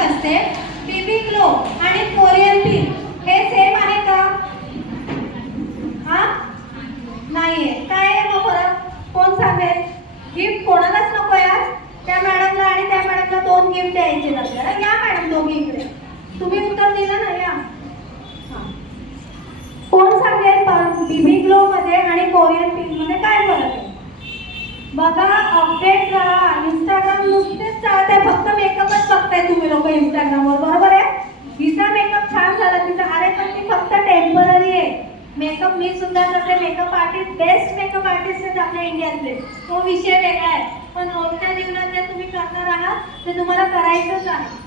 असते. बीबी ग्लो आणि Korean pin हे सेम आहे का? हा? नाहीये. काय आहे मग फरक? कोण सांगेल? गिफ्ट कोणालाच नको आज त्या मॅडमला आणि त्या मॅडमला दोन गिफ्ट द्यायचे आपल्याला या मॅडम दोघी इकडे. तुम्ही उत्तर दिलं ना या. कोण सांगेल बीबी ग्लो मध्ये आणि कोरियन पिनमध्ये काय फरक आहे? बघा अपडेट राहा इंस्टाग्राम नुसतेच आहे तुम्ही लोक इंस्टाग्रामवर बरोबर आहे? तिचा मेकअप छान झाला तिचा अरे पण ती फक्त टेंपररी आहे. मेकअप मी सुद्धा करते makeup artist best makeup artist आहेत आपल्या इंडियातले तो विषय वेगळा आहे. पण रोजच्या जीवनात जे तुम्ही करणार आहात ते तुम्हाला करायचंच आहे.